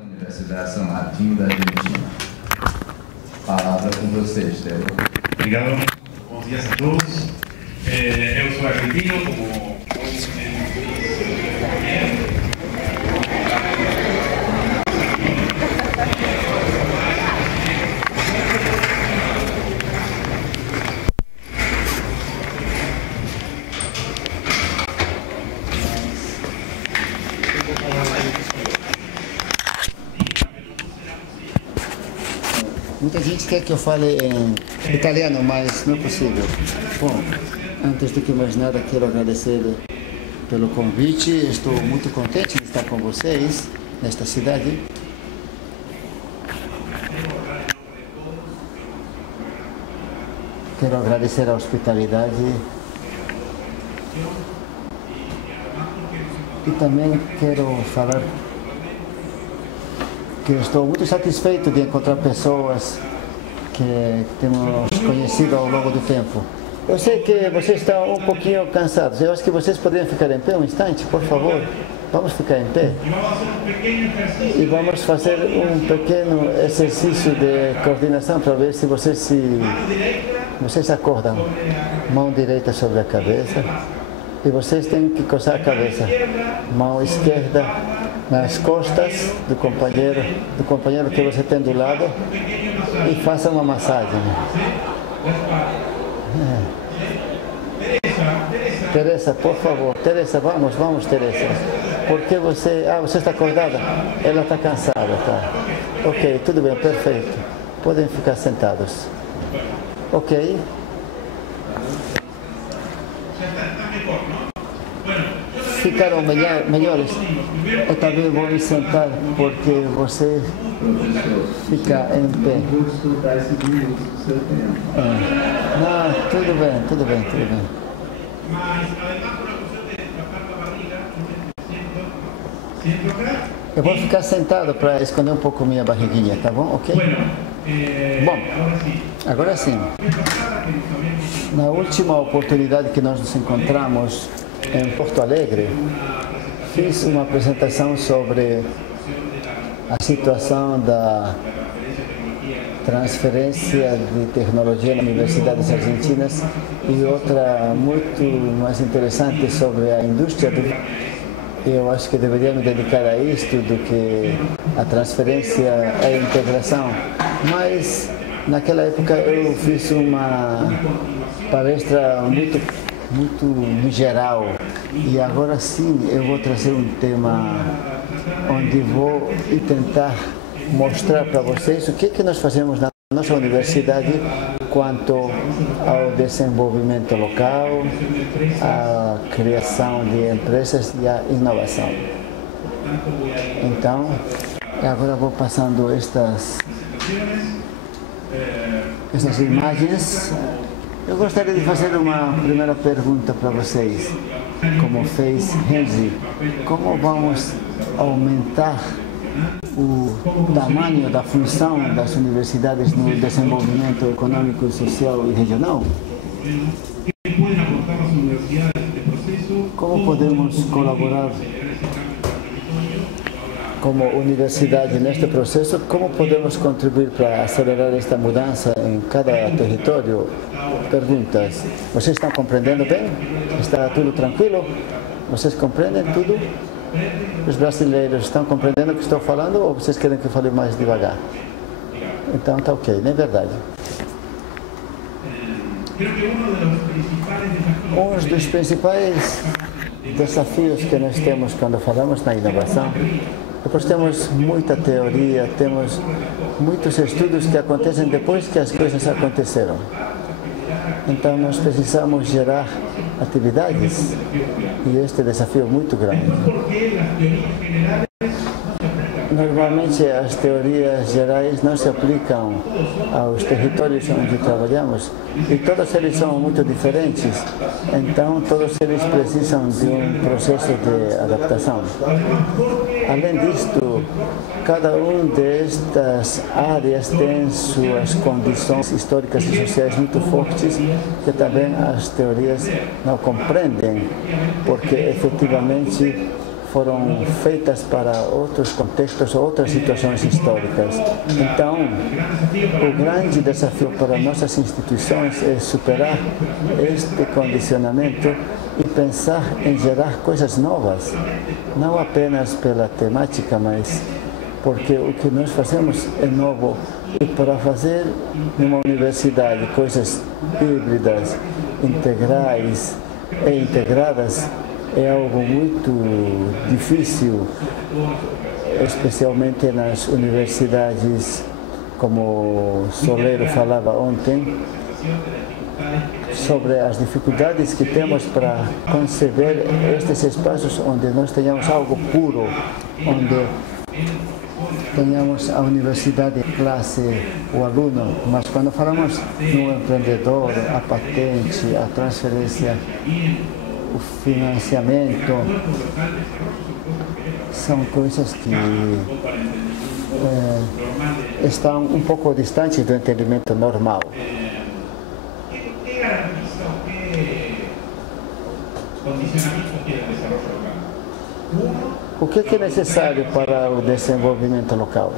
da Universidade São Martinho da Argentina. Palavra com você, Esteban. Obrigado. Buenos días a todos. Eu sou argentino, como muita gente quer que eu fale em italiano, mas não é possível. Bom, antes do que mais nada, quero agradecer pelo convite. Estou muito contente de estar com vocês nesta cidade. Quero agradecer a hospitalidade e também quero falar que estou muito satisfeito de encontrar pessoas que temos conhecido ao longo do tempo. Eu sei que vocês estão um pouquinho cansados. Eu acho que vocês poderiam ficar em pé um instante, por favor. Vamos ficar em pé. E vamos fazer um pequeno exercício de coordenação para ver se vocês acordam. Mão direita sobre a cabeça. E vocês têm que coçar a cabeça. Mão esquerda nas costas do companheiro que você tem do lado, e faça uma massagem. Teresa, por favor. Teresa, vamos, Teresa. Porque você está acordada? Ela está cansada, tá? Ok, tudo bem, perfeito. Podem ficar sentados. Ok? Ficaram melhores? Eu também vou me sentar porque você fica em pé. Não, tudo bem. Eu vou ficar sentado para esconder um pouco minha barriguinha, tá bom? Ok? Bom, agora sim. Na última oportunidade que nós nos encontramos em Porto Alegre, fiz uma apresentação sobre a situação da transferência de tecnologia nas universidades argentinas e outra muito mais interessante sobre a indústria do... Eu acho que deveria me dedicar a isto do que a transferência e a integração. Mas naquela época eu fiz uma palestra muito no geral, e agora sim eu vou trazer um tema onde vou tentar mostrar para vocês o que nós fazemos na nossa universidade quanto ao desenvolvimento local, à criação de empresas e à inovação. Então, agora vou passando estas imagens. Eu gostaria de fazer uma primeira pergunta para vocês, como fez Renzi. Como vamos aumentar o tamanho da função das universidades no desenvolvimento econômico, social e regional? Como podemos colaborar como universidade neste processo? Como podemos contribuir para acelerar esta mudança em cada território? Perguntas. Vocês estão compreendendo bem? Está tudo tranquilo? Vocês compreendem tudo? Os brasileiros estão compreendendo o que estou falando ou vocês querem que eu fale mais devagar? Então está ok, não é verdade? Um dos principais desafios que nós temos quando falamos na inovação, depois temos muita teoria, temos muitos estudos que acontecem depois que as coisas aconteceram. Então nós precisamos gerar atividades e este desafio é muito grande. Normalmente as teorias gerais não se aplicam aos territórios onde trabalhamos e todos eles são muito diferentes, então todos eles precisam de um processo de adaptação. Além disto, cada uma destas áreas tem suas condições históricas e sociais muito fortes que também as teorias não compreendem, porque efetivamente foram feitas para outros contextos, outras situações históricas. Então, o grande desafio para nossas instituições é superar este condicionamento e pensar em gerar coisas novas, não apenas pela temática, mas porque o que nós fazemos é novo. E para fazer numa universidade coisas híbridas, integrais e integradas, é algo muito difícil, especialmente nas universidades, como Soleiro falava ontem, sobre as dificuldades que temos para conceber estes espaços onde nós tenhamos algo puro, onde tenhamos a universidade classe, o aluno, mas quando falamos no empreendedor, a patente, a transferência, o financiamento, são coisas que estão um pouco distantes do entendimento normal. O que é necessário para o desenvolvimento local?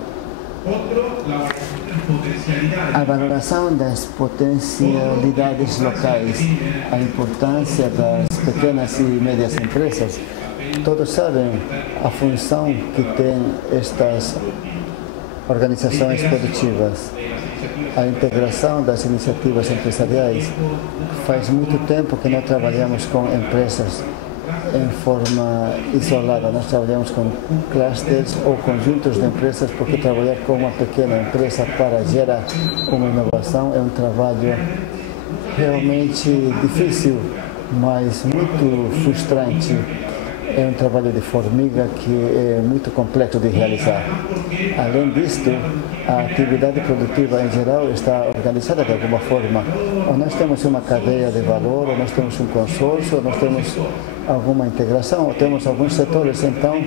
A valoração das potencialidades locais, a importância das pequenas e médias empresas. Todos sabem a função que têm estas organizações produtivas. A integração das iniciativas empresariais. Faz muito tempo que nós trabalhamos com empresas em forma isolada. Nós trabalhamos com clusters ou conjuntos de empresas, porque trabalhar com uma pequena empresa para gerar uma inovação é um trabalho realmente difícil, mas muito frustrante. É um trabalho de formiga que é muito complexo de realizar. Além disto, a atividade produtiva em geral está organizada de alguma forma. Ou nós temos uma cadeia de valor, ou nós temos um consórcio, ou nós temos alguma integração, ou temos alguns setores. Então,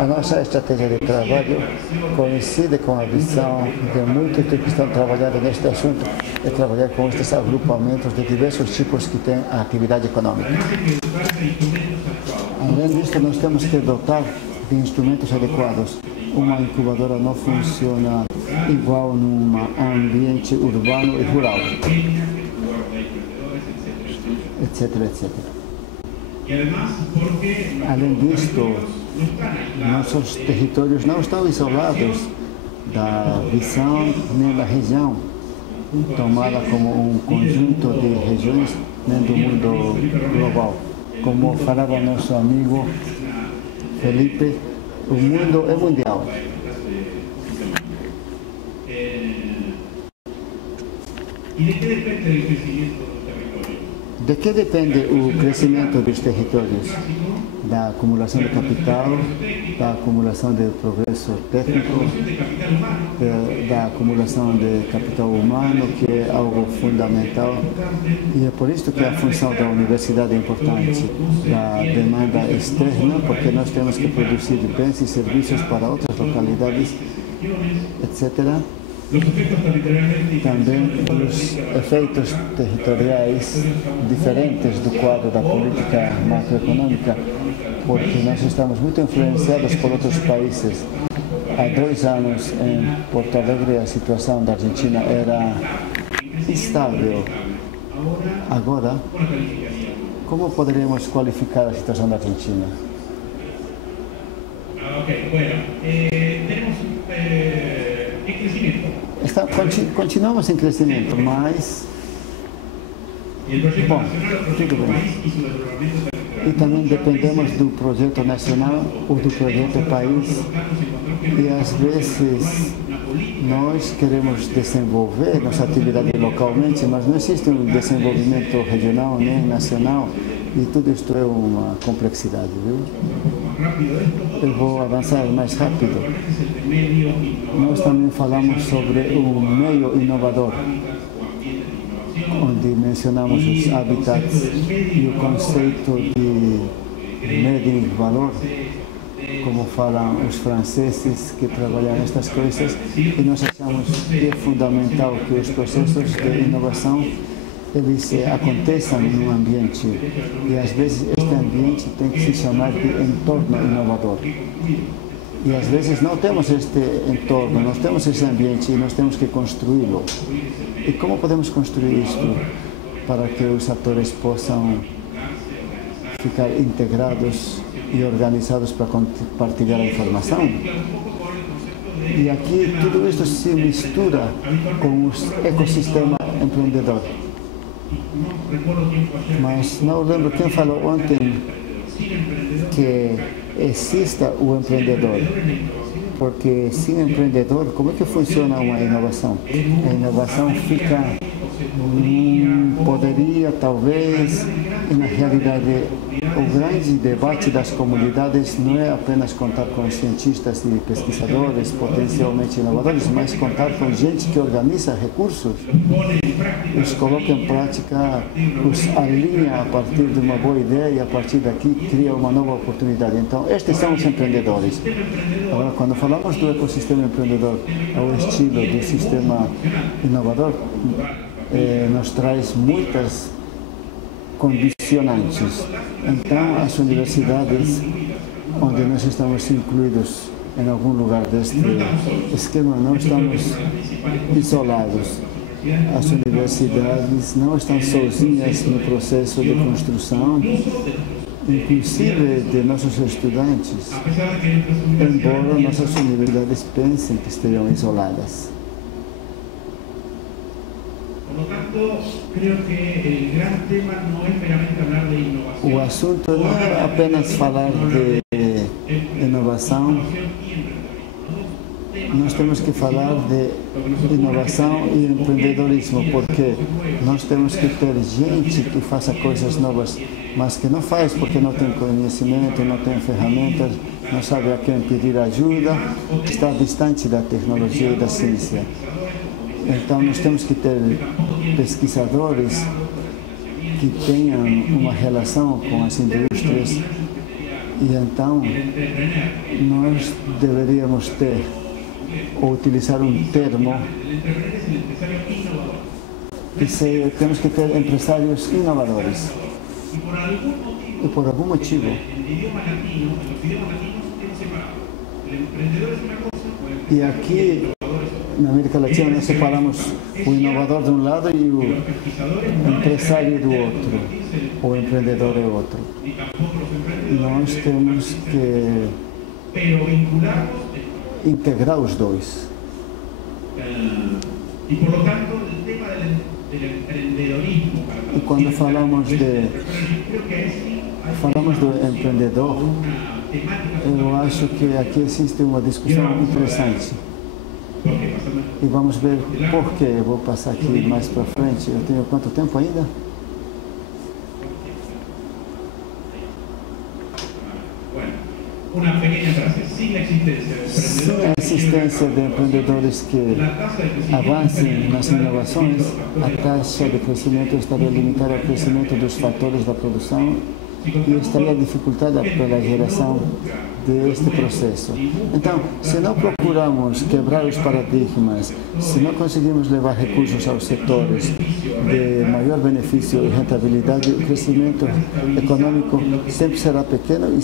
a nossa estratégia de trabalho coincide com a visão de muitos que estão trabalhando neste assunto, é trabalhar com estes agrupamentos de diversos tipos que têm a atividade econômica. Além disso, nós temos que dotar de instrumentos adequados. Uma incubadora não funciona igual num ambiente urbano e rural, etc, etc. Além disto, nossos territórios não estão isolados da visão nem da região, tomada como um conjunto de regiões nem do mundo global. Como falava nosso amigo Felipe, o mundo é mundial. De que depende o crescimento dos territórios? Da acumulação de capital, da acumulação de progresso técnico, da acumulação de capital humano, que é algo fundamental. E é por isso que a função da universidade é importante, da demanda externa, porque nós temos que produzir bens e serviços para outras localidades, etc. Também os efeitos territoriais diferentes do quadro da política macroeconômica, porque nós estamos muito influenciados por outros países. Há 2 anos, em Porto Alegre, a situação da Argentina era instável. Agora, como poderíamos qualificar a situação da Argentina? Continuamos em crescimento, mas... Bom, tudo bem. E também dependemos do projeto nacional ou do projeto país. E às vezes nós queremos desenvolver nossa atividade localmente, mas não existe um desenvolvimento regional nem nacional. E tudo isto é uma complexidade, viu? Eu vou avançar mais rápido. Nós também falamos sobre o meio inovador, onde mencionamos os habitats e o conceito de meio de valor, como falam os franceses que trabalham nestas coisas, e nós achamos que é fundamental que os processos de inovação eles acontecem num ambiente e às vezes este ambiente tem que se chamar de entorno inovador. E às vezes não temos este entorno, nós temos esse ambiente e nós temos que construí-lo. E como podemos construir isto para que os atores possam ficar integrados e organizados para compartilhar a informação? E aqui tudo isso se mistura com o ecossistema empreendedor. Mas não lembro quem falou ontem que exista o empreendedor. Porque sem empreendedor, como é que funciona uma inovação? A inovação fica, poderia talvez, e na realidade o grande debate das comunidades não é apenas contar com cientistas e pesquisadores potencialmente inovadores, mas contar com gente que organiza recursos, os coloca em prática, os alinha a partir de uma boa ideia e a partir daqui cria uma nova oportunidade. Então, estes são os empreendedores. Agora, quando falamos do ecossistema empreendedor ao estilo do sistema inovador, nos traz muitas condicionantes. Então, as universidades, onde nós estamos incluídos em algum lugar deste esquema, não estamos isolados. As universidades não estão sozinhas no processo de construção, inclusive de nossos estudantes, embora nossas universidades pensem que estejam isoladas. O assunto não é apenas falar de inovação, nós temos que falar de inovação e empreendedorismo, porque nós temos que ter gente que faça coisas novas, mas que não faz porque não tem conhecimento, não tem ferramentas, não sabe a quem pedir ajuda, está distante da tecnologia e da ciência. Então, nós temos que ter pesquisadores que tenham uma relação com as indústrias e então nós deveríamos ter ou utilizar um termo que temos que ter empresários inovadores. E por algum motivo, e aqui na América Latina nós separamos o inovador de um lado e o empresário do outro, o empreendedor é outro. Nós temos que integrar os dois. E quando falamos do empreendedor, eu acho que aqui existe uma discussão interessante. E vamos ver por quê. Eu vou passar aqui mais para frente. Eu tenho quanto tempo ainda? Sem a existência de empreendedores que avancem nas inovações, a taxa de crescimento estaria limitada ao crescimento dos fatores da produção e estaria dificultada pela geração deste processo. Então, se não procuramos quebrar os paradigmas, se não conseguimos levar recursos aos setores de maior benefício e rentabilidade, o crescimento econômico sempre será pequeno e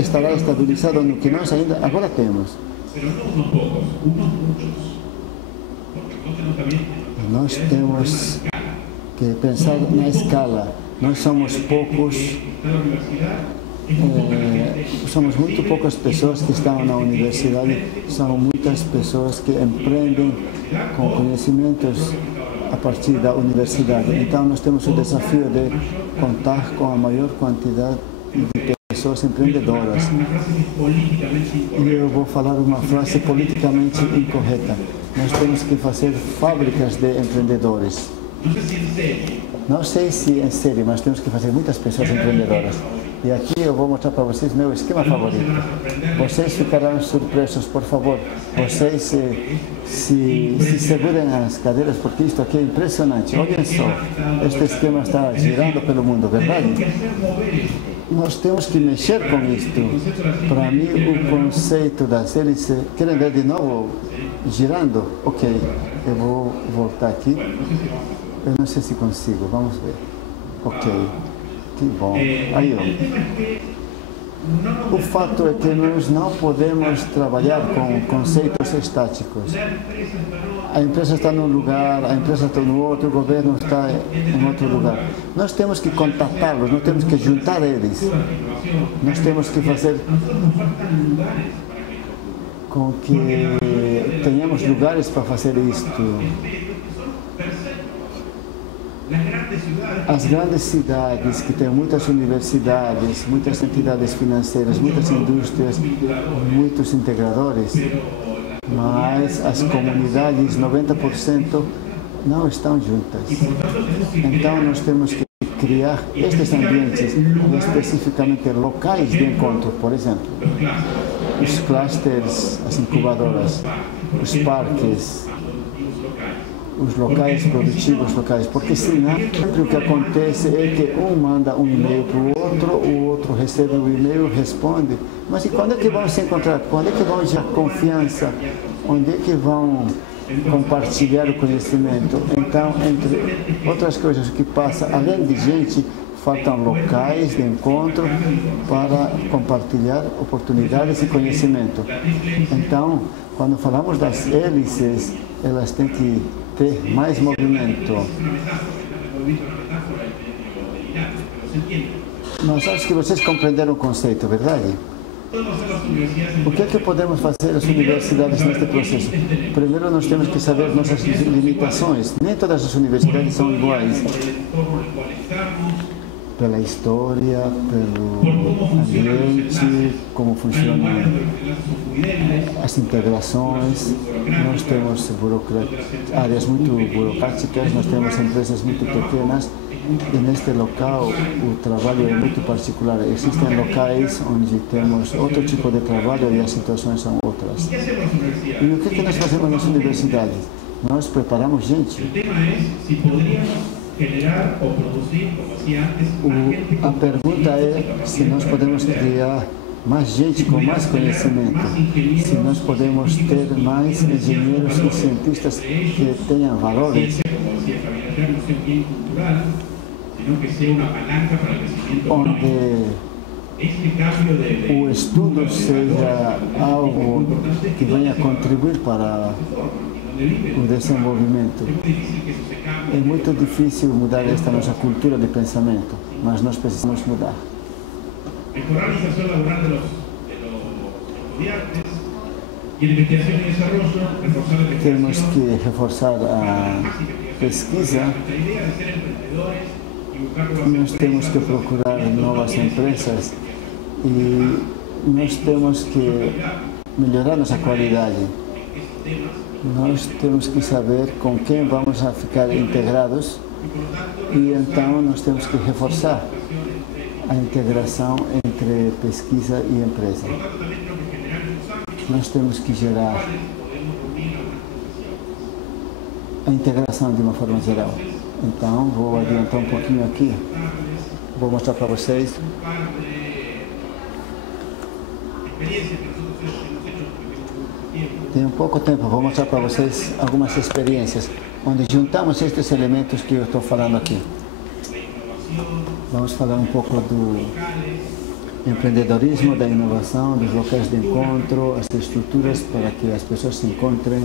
estará estabilizado no que nós ainda agora temos. Nós temos que pensar na escala. Nós somos poucos. Somos muito poucas pessoas que estão na universidade, são muitas pessoas que empreendem com conhecimentos a partir da universidade. Então, nós temos o desafio de contar com a maior quantidade de pessoas empreendedoras. E eu vou falar uma frase politicamente incorreta. Nós temos que fazer fábricas de empreendedores. Não sei se é sério, mas temos que fazer muitas pessoas empreendedoras. E aqui eu vou mostrar para vocês meu esquema favorito. Vocês ficarão surpresos, por favor. Vocês se segurem as cadeiras, porque isto aqui é impressionante. Olhem só, este esquema está girando pelo mundo, verdade? Nós temos que mexer com isto. Para mim, o conceito das hélices... Querem ver de novo girando? Ok, eu vou voltar aqui. Eu não sei se consigo, vamos ver. Ok, que bom. Aí, ó. O fato é que nós não podemos trabalhar com conceitos estáticos. A empresa está num lugar, a empresa está no outro, o governo está em outro lugar. Nós temos que contatá-los, nós temos que juntar eles. Nós temos que fazer com que tenhamos lugares para fazer isto. As grandes cidades, que têm muitas universidades, muitas entidades financeiras, muitas indústrias, muitos integradores, mas as comunidades, 90%, não estão juntas. Então, nós temos que criar estes ambientes, especificamente locais de encontro, por exemplo, os clusters, as incubadoras, os parques, os locais produtivos locais, porque senão sempre o que acontece é que um manda um e-mail para o outro recebe o e-mail, responde, mas e quando é que vão se encontrar? Quando é que vão gerar confiança? Onde é que vão compartilhar o conhecimento? Então, entre outras coisas, o que passa, além de gente, faltam locais de encontro para compartilhar oportunidades e conhecimento. Então, quando falamos das hélices, elas têm que ter mais movimento. Mas acho que vocês compreenderam o conceito, verdade? O que é que podemos fazer as universidades neste processo? Primeiro, nós temos que saber nossas limitações. Nem todas as universidades são iguais. Pela história, pelo ambiente, como funcionam as integrações. Nós temos áreas muito burocráticas, nós temos empresas muito pequenas e neste local o trabalho é muito particular. Existem locais onde temos outro tipo de trabalho e as situações são outras. E o que nós fazemos nas universidades? Nós preparamos gente. A pergunta é se nós podemos criar mais gente com mais conhecimento, se nós podemos ter mais engenheiros e cientistas que tenham valores, onde o estudo seja algo que venha contribuir para o desenvolvimento. É muito difícil mudar esta nossa cultura de pensamento, mas nós precisamos mudar. Temos que reforçar a pesquisa. Nós temos que procurar novas empresas e nós temos que melhorar nossa qualidade. Nós temos que saber com quem vamos a ficar integrados e então nós temos que reforçar a integração entre pesquisa e empresa. Nós temos que gerar a integração de uma forma geral. Então, vou adiantar um pouquinho aqui. Vou mostrar para vocês. Tem pouco tempo, vou mostrar para vocês algumas experiências onde juntamos estes elementos que eu estou falando aqui. Vamos falar um pouco do empreendedorismo, da inovação, dos locais de encontro, as estruturas para que as pessoas se encontrem.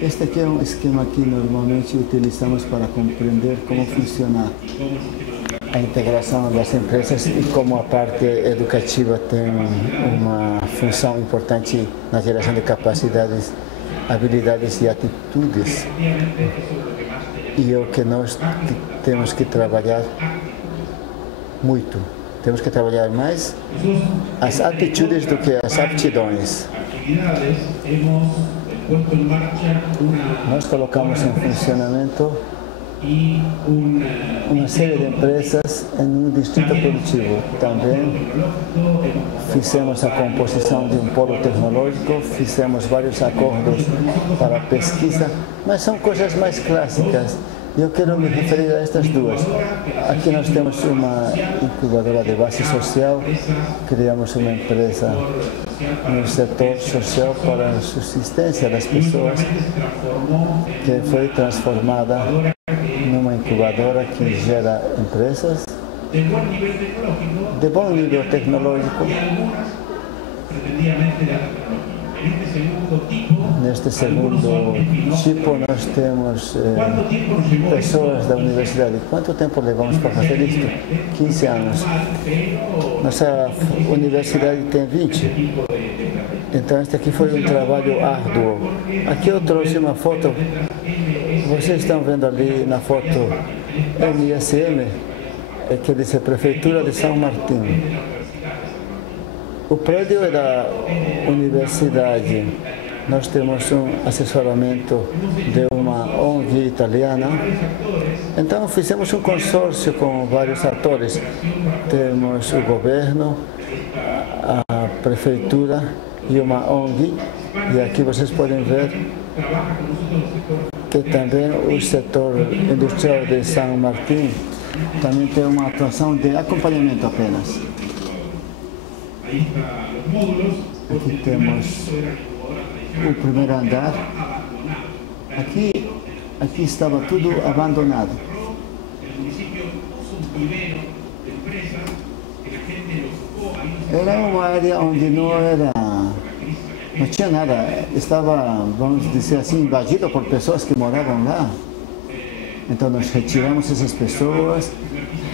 Este aqui é um esquema que normalmente utilizamos para compreender como funciona a integração das empresas e como a parte educativa tem uma função importante na geração de capacidades, habilidades e atitudes. E é o que nós temos que trabalhar muito. Temos que trabalhar mais as atitudes do que as aptidões. Nós colocamos em funcionamento uma série de empresas em um distrito produtivo. Também fizemos a composição de um polo tecnológico, fizemos vários acordos para pesquisa, mas são coisas mais clássicas. Eu quero me referir a estas duas. Aqui nós temos uma incubadora de base social, criamos uma empresa no setor social para a subsistência das pessoas, que foi transformada numa incubadora que gera empresas de bom nível tecnológico. Neste segundo tipo, nós temos pessoas da universidade. Quanto tempo levamos para fazer isto? 15 anos. Nossa universidade tem 20. Então, este aqui foi um trabalho árduo. Aqui eu trouxe uma foto. Vocês estão vendo ali na foto MSM, que diz a Prefeitura de São Martín. O prédio é da universidade. Nós temos um assessoramento de uma ONG italiana. Então fizemos um consórcio com vários atores. Temos o governo, a prefeitura e uma ONG. E aqui vocês podem ver que também o setor industrial de São Martín também tem uma atuação de acompanhamento apenas. Aqui temos o primeiro andar. Aqui estava tudo abandonado. Era uma área onde não tinha nada. Estava, vamos dizer assim, invadida por pessoas que moravam lá. Então nós retiramos essas pessoas,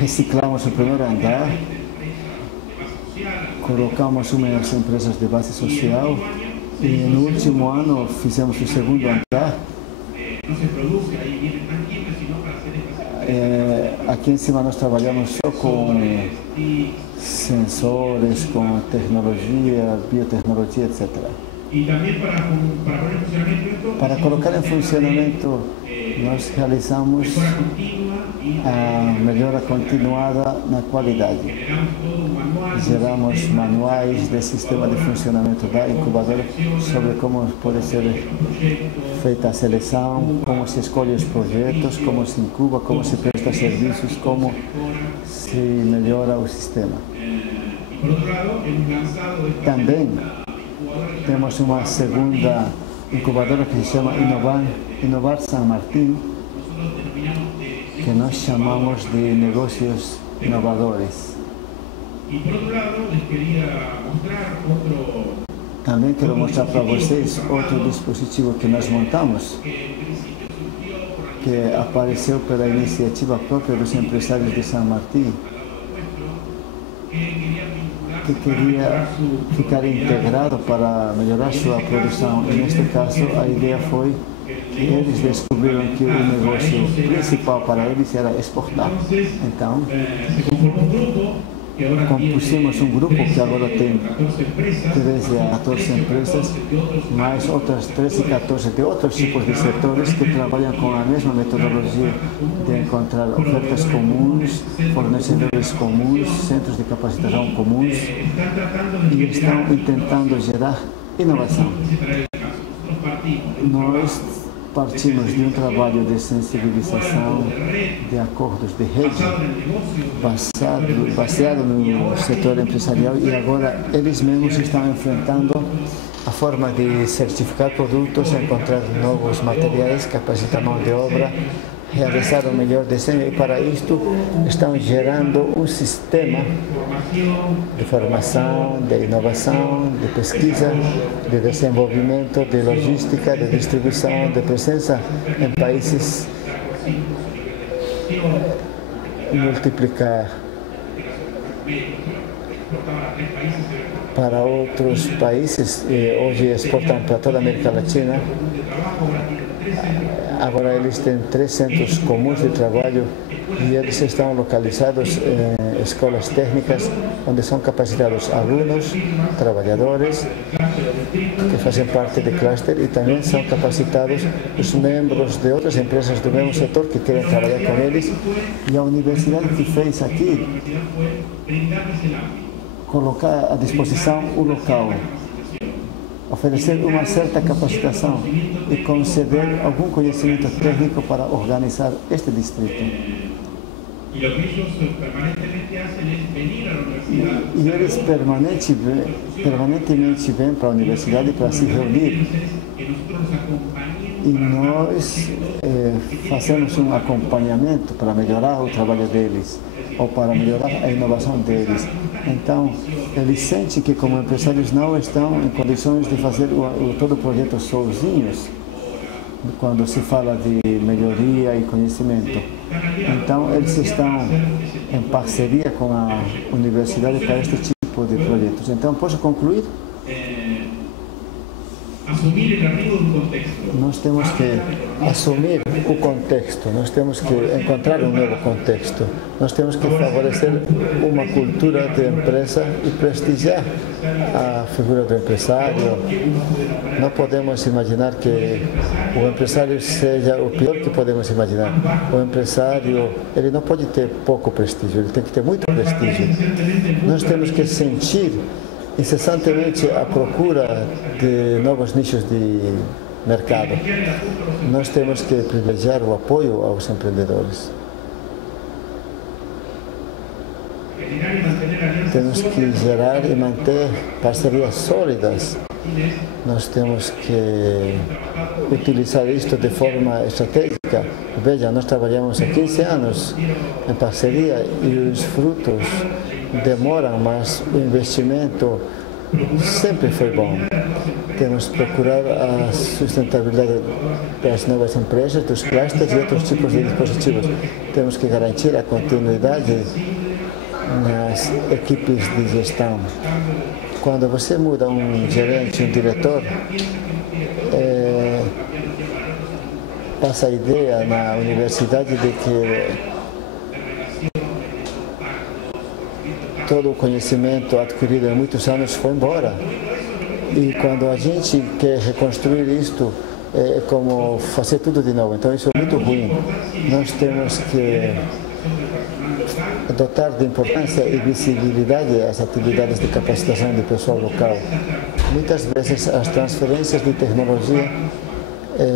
reciclamos o primeiro andar, colocamos umas empresas de base social e no último ano fizemos o segundo andar. Aqui em cima nós trabalhamos só com sensores, com tecnologia, biotecnologia, etc. Para colocar em funcionamento, nós realizamos a melhora continuada na qualidade. Geramos manuais de sistema de funcionamento da incubadora sobre como pode ser feita a seleção, como se escolhe os projetos, como se incuba, como se presta serviços, como se melhora o sistema. Também temos uma segunda incubadora que se chama Inovar São Martín, que nós chamamos de negócios inovadores. Também quero mostrar para vocês outro dispositivo que nós montamos, que apareceu pela iniciativa própria dos empresários de São Martín, que queria ficar integrado para melhorar sua produção. E neste caso, a ideia foi que eles descobriram que o negócio principal para eles era exportar. Então, compusemos um grupo que agora tem 13 a 14 empresas, mais outras 13 e 14 de outros tipos de setores que trabalham com a mesma metodologia de encontrar ofertas comuns, fornecedores comuns, centros de capacitação comuns, e estão tentando gerar inovação. Nós partimos de um trabalho de sensibilização, de acordos de rede, baseado no setor empresarial, e agora eles mesmos estão enfrentando a forma de certificar produtos, encontrar novos materiais, capacitar mão de obra, realizar o melhor desenho, e para isto estão gerando um sistema de formação, de inovação, de pesquisa, de desenvolvimento, de logística, de distribuição, de presença em países, multiplicar para outros países, e hoje exportam para toda a América Latina. Agora eles têm 3 centros comuns de trabalho e eles estão localizados em escolas técnicas, onde são capacitados alunos, trabalhadores que fazem parte do cluster, e também são capacitados os membros de outras empresas do mesmo setor que querem trabalhar com eles. E a universidade que fez aqui, colocar à disposição o local, oferecer uma certa capacitação e conceder algum conhecimento técnico para organizar este distrito. E eles permanentemente vêm para a universidade para se reunir. E nós fazemos um acompanhamento para melhorar o trabalho deles, ou para melhorar a inovação deles. Então, eles sentem que, como empresários, não estão em condições de fazer todo o projeto sozinhos, quando se fala de melhoria e conhecimento. Então, eles estão em parceria com a universidade para este tipo de projetos. Então, posso concluir? Nós temos que assumir o contexto, nós temos que encontrar um novo contexto, nós temos que favorecer uma cultura de empresa e prestigiar a figura do empresário. Não podemos imaginar que o empresário seja o pior que podemos imaginar. O empresário, ele não pode ter pouco prestígio, ele tem que ter muito prestígio. Nós temos que sentir incessantemente a procura de novos nichos de mercado. Nós temos que privilegiar o apoio aos empreendedores. Temos que gerar e manter parcerias sólidas. Nós temos que utilizar isto de forma estratégica. Veja, nós trabalhamos há 15 anos em parceria e os frutos demoram, mas o investimento sempre foi bom. Temos que procurar a sustentabilidade das novas empresas, dos clusters e outros tipos de dispositivos. Temos que garantir a continuidade nas equipes de gestão. Quando você muda um gerente, um diretor, passa a ideia na universidade de que todo o conhecimento adquirido em muitos anos foi embora. E quando a gente quer reconstruir isto, é como fazer tudo de novo. Então isso é muito ruim. Nós temos que dotar de importância e visibilidade as atividades de capacitação de pessoal local. Muitas vezes as transferências de tecnologia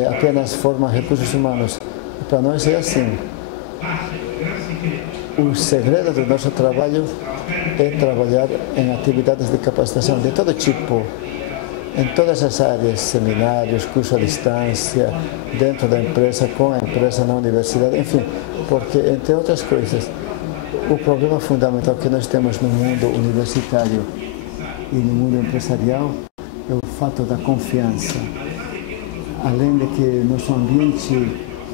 apenas formam recursos humanos. Para nós é assim. O segredo do nosso trabalho é trabalhar em atividades de capacitação de todo tipo, em todas as áreas, seminários, curso à distância, dentro da empresa, com a empresa, na universidade, enfim, porque, entre outras coisas, o problema fundamental que nós temos no mundo universitário e no mundo empresarial é o fato da confiança. Além de que nosso ambiente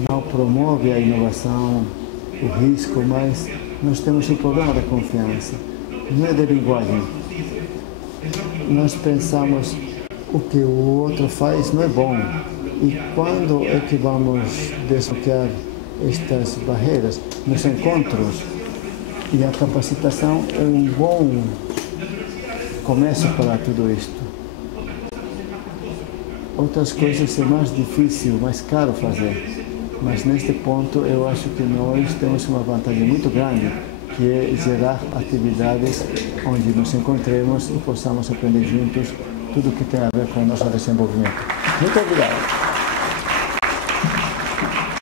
não promove a inovação, o risco, mas nós temos o problema da confiança. Não é de linguagem. Nós pensamos o que o outro faz não é bom. E quando é que vamos desbloquear estas barreiras? Nos encontros. E a capacitação é um bom começo para tudo isto. Outras coisas é mais difícil, mais caro fazer. Mas neste ponto eu acho que nós temos uma vantagem muito grande, que é gerar atividades onde nos encontremos e possamos aprender juntos tudo que tem a ver com o nosso desenvolvimento. Muito obrigado.